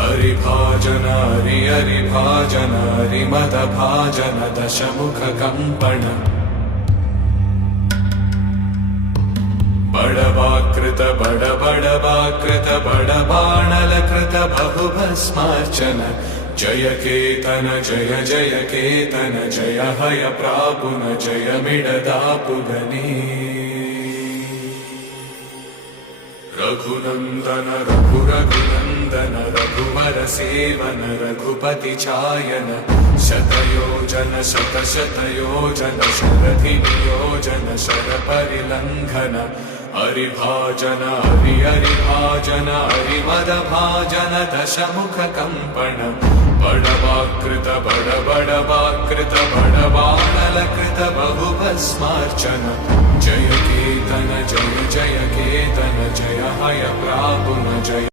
हरिभाजन हरिभाजन हरिमदभाजन दशमुखकम्पण बडवाकृत बडबडवाकृत बडबाणलकृत बहुभस्मार्चन जय केतन जय जय केतन जय हय प्रापुन जय मिडदापुगनी रघुनंदन रघुरघुनंदन रघुवर सेवन रघुपति चायन शतयोजन शतशतयोजन शरधि नियोजन शरपरिलंघन हरिभाजन हरिभाजन हरिमदभाजन दशमुखकम्पण बडवाकृत बडबडवाकृत बडबाणलकृत बहुभस्मार्चन जय केतन जय जय केतन जय हय प्रापुन जय